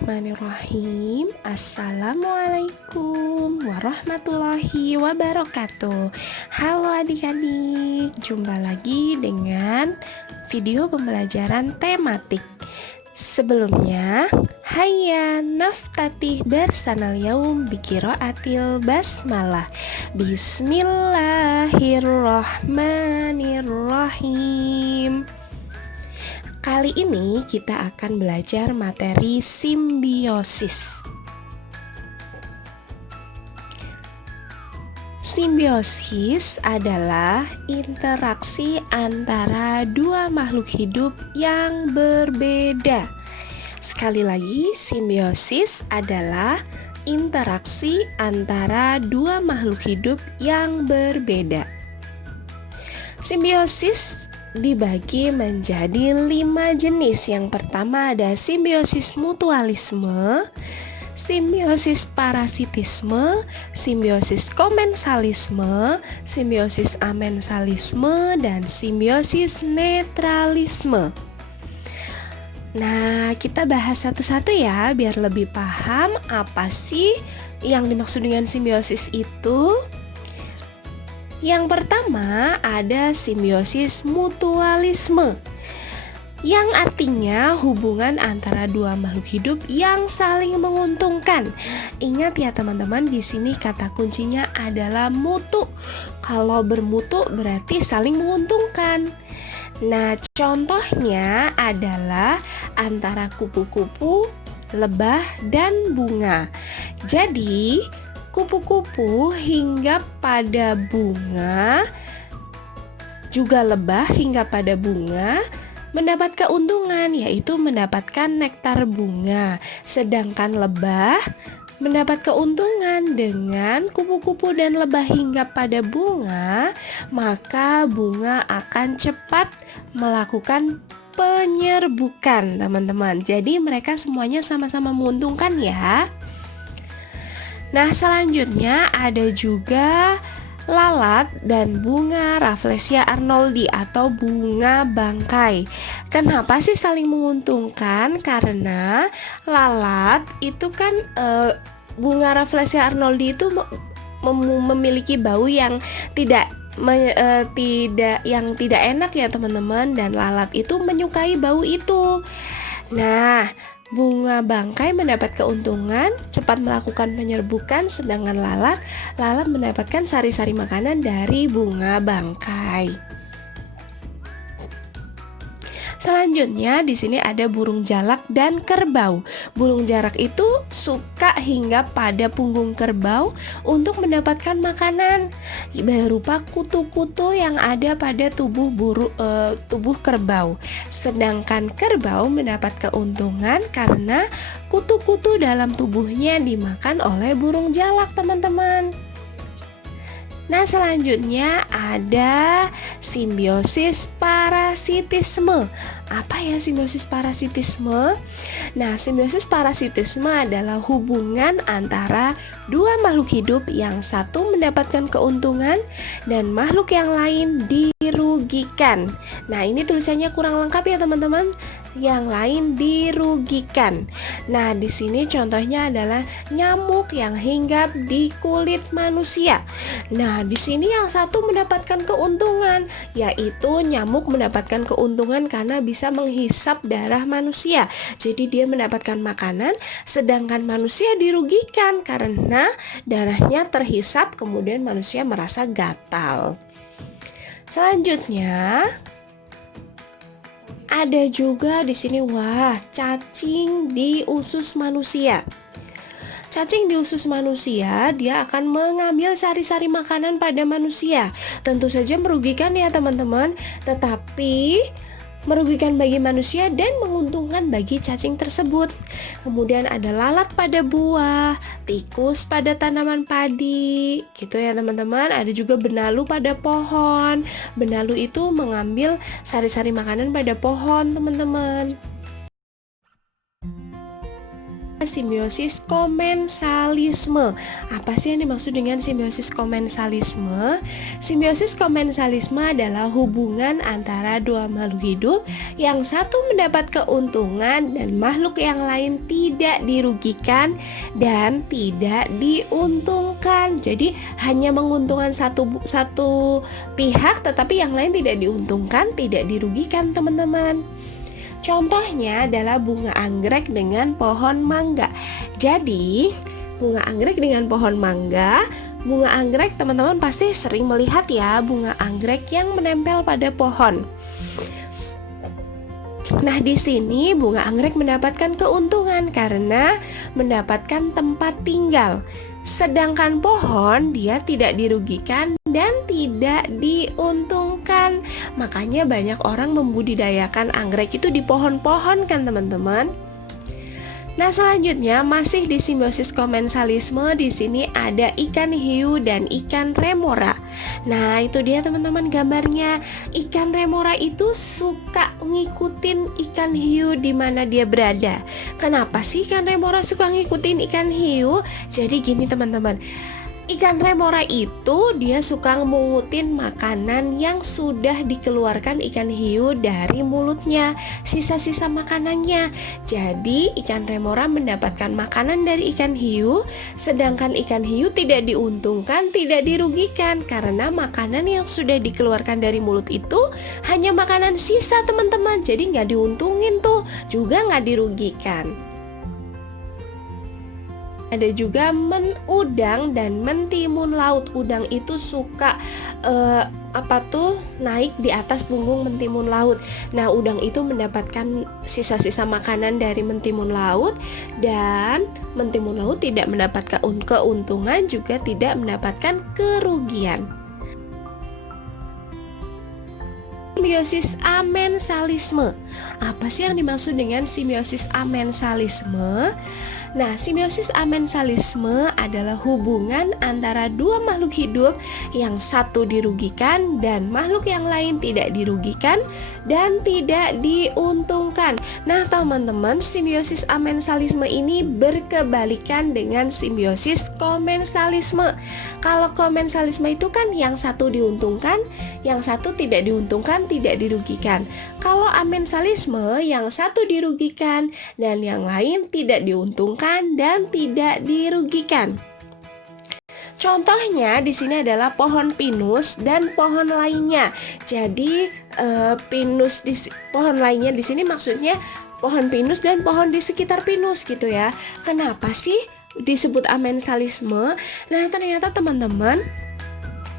Bismillahirrahmanirrahim. Assalamualaikum warahmatullahi wabarakatuh. Halo adik-adik, jumpa lagi dengan video pembelajaran tematik. Sebelumnya, hayya naftatih darsanal yaum biqiraatil basmalah. Bismillahirrahmanirrahim. Kali ini kita akan belajar materi simbiosis. Simbiosis adalah interaksi antara dua makhluk hidup yang berbeda. Sekali lagi, simbiosis adalah interaksi antara dua makhluk hidup yang berbeda. Simbiosis dibagi menjadi 5 jenis. Yang pertama ada simbiosis mutualisme, simbiosis parasitisme, simbiosis komensalisme, simbiosis amensalisme, dan simbiosis netralisme. Nah, kita bahas satu-satu ya, biar lebih paham apa sih yang dimaksud dengan simbiosis itu. Yang pertama ada simbiosis mutualisme, yang artinya hubungan antara dua makhluk hidup yang saling menguntungkan. Ingat ya teman-teman, di sini kata kuncinya adalah mutu. Kalau bermutu berarti saling menguntungkan. Nah, contohnya adalah antara kupu-kupu, lebah, dan bunga. Jadi kupu-kupu hinggap pada bunga, juga lebah hinggap pada bunga, mendapat keuntungan, yaitu mendapatkan nektar bunga. Sedangkan lebah mendapat keuntungan dengan kupu-kupu dan lebah hinggap pada bunga, maka bunga akan cepat melakukan penyerbukan, teman-teman. Jadi mereka semuanya sama-sama menguntungkan ya. Nah, selanjutnya ada juga lalat dan bunga Rafflesia arnoldi atau bunga bangkai. Kenapa sih saling menguntungkan? Karena lalat itu kan bunga Rafflesia arnoldi itu memiliki bau yang tidak enak ya teman-teman, dan lalat itu menyukai bau itu. Nah, bunga bangkai mendapat keuntungan cepat melakukan penyerbukan, sedangkan lalat mendapatkan sari-sari makanan dari bunga bangkai. Selanjutnya di sini ada burung jalak dan kerbau. Burung jalak itu suka hinggap pada punggung kerbau untuk mendapatkan makanan berupa kutu-kutu yang ada pada tubuh kerbau. Sedangkan kerbau mendapat keuntungan karena kutu-kutu dalam tubuhnya dimakan oleh burung jalak, teman-teman. Nah, selanjutnya ada simbiosis parasitisme. Apa ya simbiosis parasitisme? Nah, simbiosis parasitisme adalah hubungan antara dua makhluk hidup yang satu mendapatkan keuntungan dan makhluk yang lain dirugikan. Nah, ini tulisannya kurang lengkap ya teman-teman. Yang lain dirugikan. Nah, di sini contohnya adalah nyamuk yang hinggap di kulit manusia. Nah, di sini yang satu mendapatkan keuntungan, yaitu nyamuk mendapatkan keuntungan karena bisa menghisap darah manusia. Jadi dia mendapatkan makanan, sedangkan manusia dirugikan karena darahnya terhisap, kemudian manusia merasa gatal. Selanjutnya ada juga di sini cacing di usus manusia. Cacing di usus manusia, dia akan mengambil sari-sari makanan pada manusia. Tentu saja merugikan ya teman-teman, tetapi merugikan bagi manusia dan menguntungkan bagi cacing tersebut. Kemudian ada lalat pada buah, tikus pada tanaman padi, gitu ya teman-teman. Ada juga benalu pada pohon. Benalu itu mengambil sari-sari makanan pada pohon, teman-teman. simbiosis komensalisme. Apa sih yang dimaksud dengan simbiosis komensalisme? Simbiosis komensalisme adalah hubungan antara dua makhluk hidup yang satu mendapat keuntungan dan makhluk yang lain tidak dirugikan dan tidak diuntungkan. Jadi hanya menguntungkan satu pihak, tetapi yang lain tidak diuntungkan, tidak dirugikan, teman-teman. Contohnya adalah bunga anggrek dengan pohon mangga. Jadi, bunga anggrek dengan pohon mangga, bunga anggrek teman-teman pasti sering melihat ya bunga anggrek yang menempel pada pohon. Nah, di sini bunga anggrek mendapatkan keuntungan karena mendapatkan tempat tinggal. Sedangkan pohon dia tidak dirugikan dan tidak diuntungkan. Makanya banyak orang membudidayakan anggrek itu di pohon-pohon kan teman-teman. Nah, selanjutnya masih di simbiosis komensalisme, di sini ada ikan hiu dan ikan remora. Nah, itu dia teman-teman gambarnya. Ikan remora itu suka ngikutin ikan hiu di mana dia berada. Kenapa sih ikan remora suka ngikutin ikan hiu? Jadi gini teman-teman, ikan remora itu dia suka mengutin makanan yang sudah dikeluarkan ikan hiu dari mulutnya, sisa-sisa makanannya. Jadi ikan remora mendapatkan makanan dari ikan hiu, sedangkan ikan hiu tidak diuntungkan, tidak dirugikan karena makanan yang sudah dikeluarkan dari mulut itu hanya makanan sisa teman-teman. Jadi nggak diuntungin tuh, juga nggak dirugikan. Ada juga udang dan mentimun laut. Udang itu suka naik di atas punggung mentimun laut. Nah, udang itu mendapatkan sisa-sisa makanan dari mentimun laut, dan mentimun laut tidak mendapatkan keuntungan, juga tidak mendapatkan kerugian. Simbiosis amensalisme. Apa sih yang dimaksud dengan simbiosis amensalisme? Nah, simbiosis amensalisme adalah hubungan antara dua makhluk hidup yang satu dirugikan dan makhluk yang lain tidak dirugikan dan tidak diuntungkan. Nah, teman-teman, simbiosis amensalisme ini berkebalikan dengan simbiosis komensalisme. Kalau komensalisme itu kan yang satu diuntungkan, yang satu tidak diuntungkan, tidak dirugikan. Kalau amensalisme, yang satu dirugikan dan yang lain tidak diuntungkan dan tidak dirugikan. Contohnya di sini adalah pohon pinus dan pohon lainnya. Jadi pohon lainnya di sini maksudnya pohon pinus dan pohon di sekitar pinus gitu ya. Kenapa sih disebut amensalisme? Nah, ternyata teman-teman,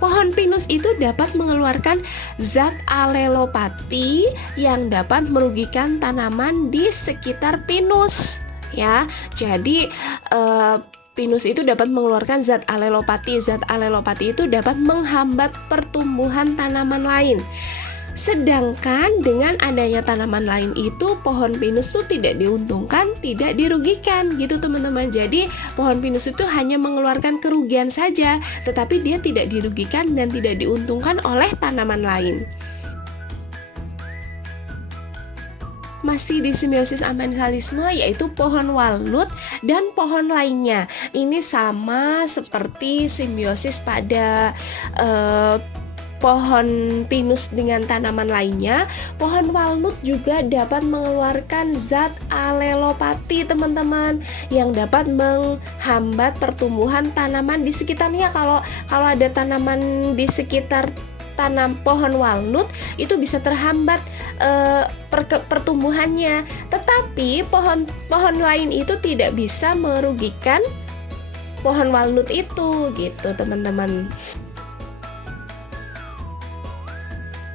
pohon pinus itu dapat mengeluarkan zat alelopati yang dapat merugikan tanaman di sekitar pinus. Ya, jadi pinus itu dapat mengeluarkan zat alelopati. Zat alelopati itu dapat menghambat pertumbuhan tanaman lain. Sedangkan dengan adanya tanaman lain itu, pohon pinus itu tidak diuntungkan, tidak dirugikan gitu teman-teman. Jadi pohon pinus itu hanya mengeluarkan kerugian saja, tetapi dia tidak dirugikan dan tidak diuntungkan oleh tanaman lain. Masih di simbiosis amensalisme, yaitu pohon walnut dan pohon lainnya. Ini sama seperti simbiosis pada pohon pinus dengan tanaman lainnya. Pohon walnut juga dapat mengeluarkan zat alelopati teman-teman, yang dapat menghambat pertumbuhan tanaman di sekitarnya. Kalau ada tanaman di sekitar tanam pohon walnut, itu bisa terhambat pertumbuhannya. Tetapi pohon lain itu tidak bisa merugikan pohon walnut itu gitu teman-teman.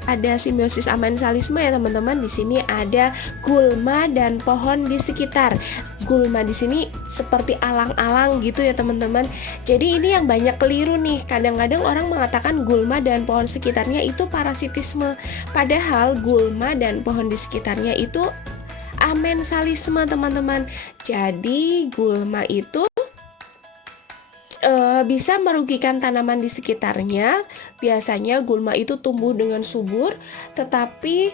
Ada simbiosis amensalisme ya teman-teman. Di sini ada gulma dan pohon di sekitar. Gulma di sini seperti alang-alang gitu ya teman-teman. Jadi ini yang banyak keliru nih. Kadang-kadang orang mengatakan gulma dan pohon sekitarnya itu parasitisme. Padahal gulma dan pohon di sekitarnya itu amensalisme teman-teman. Jadi gulma itu bisa merugikan tanaman di sekitarnya. Biasanya gulma itu tumbuh dengan subur, tetapi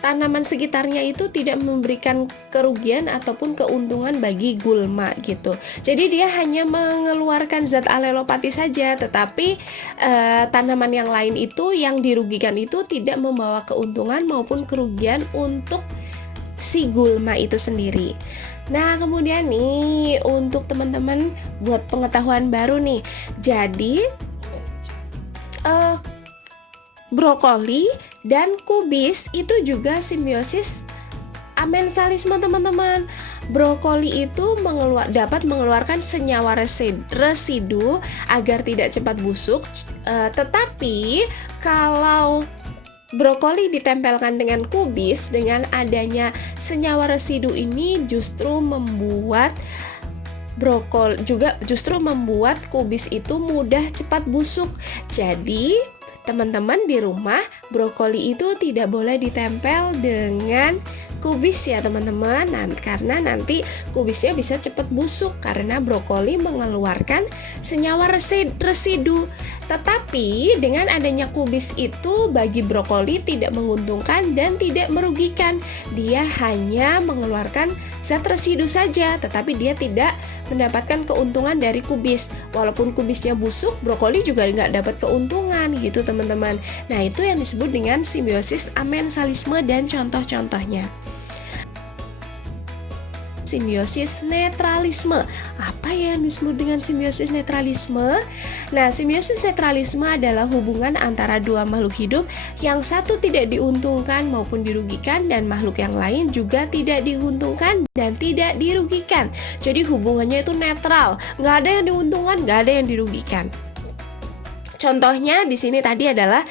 tanaman sekitarnya itu tidak memberikan kerugian ataupun keuntungan bagi gulma gitu. Jadi dia hanya mengeluarkan zat alelopati saja, tetapi tanaman yang lain itu yang dirugikan itu tidak membawa keuntungan maupun kerugian untuk si gulma itu sendiri. Nah, kemudian nih untuk teman-teman buat pengetahuan baru nih. Jadi brokoli dan kubis itu juga simbiosis amensalisme, teman-teman. Brokoli itu dapat mengeluarkan senyawa residu agar tidak cepat busuk. Tetapi kalau brokoli ditempelkan dengan kubis, dengan adanya senyawa residu ini justru membuat kubis itu mudah cepat busuk. Jadi teman-teman di rumah, brokoli itu tidak boleh ditempel dengan kubis ya teman-teman, karena nanti kubisnya bisa cepat busuk karena brokoli mengeluarkan senyawa residu. Tetapi dengan adanya kubis itu bagi brokoli tidak menguntungkan dan tidak merugikan. Dia hanya mengeluarkan zat residu saja, tetapi dia tidak mendapatkan keuntungan dari kubis. Walaupun kubisnya busuk, brokoli juga nggak dapat keuntungan gitu teman-teman. Nah, itu yang disebut dengan simbiosis amensalisme dan contoh-contohnya. Simbiosis netralisme. Apa yang disebut dengan simbiosis netralisme? Nah, simbiosis netralisme adalah hubungan antara dua makhluk hidup yang satu tidak diuntungkan maupun dirugikan dan makhluk yang lain juga tidak diuntungkan dan tidak dirugikan. Jadi hubungannya itu netral, nggak ada yang diuntungkan, nggak ada yang dirugikan. Contohnya di sini tadi adalah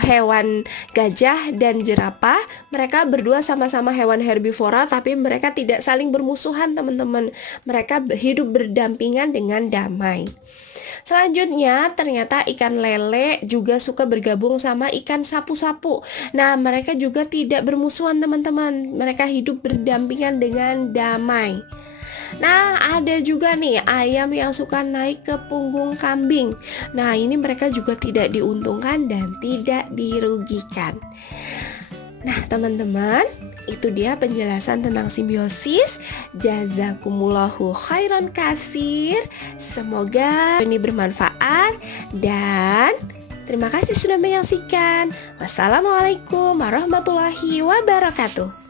hewan gajah dan jerapah. Mereka berdua sama-sama hewan herbivora, tapi mereka tidak saling bermusuhan, teman-teman. Mereka hidup berdampingan dengan damai. Selanjutnya, ternyata ikan lele juga suka bergabung sama ikan sapu-sapu. Nah, mereka juga tidak bermusuhan, teman-teman. Mereka hidup berdampingan dengan damai. Nah, ada juga nih ayam yang suka naik ke punggung kambing. Nah, ini mereka juga tidak diuntungkan dan tidak dirugikan. Nah, teman-teman, itu dia penjelasan tentang simbiosis. Jazakumullahu khairan katsir. Semoga ini bermanfaat dan terima kasih sudah menyaksikan. Wassalamualaikum warahmatullahi wabarakatuh.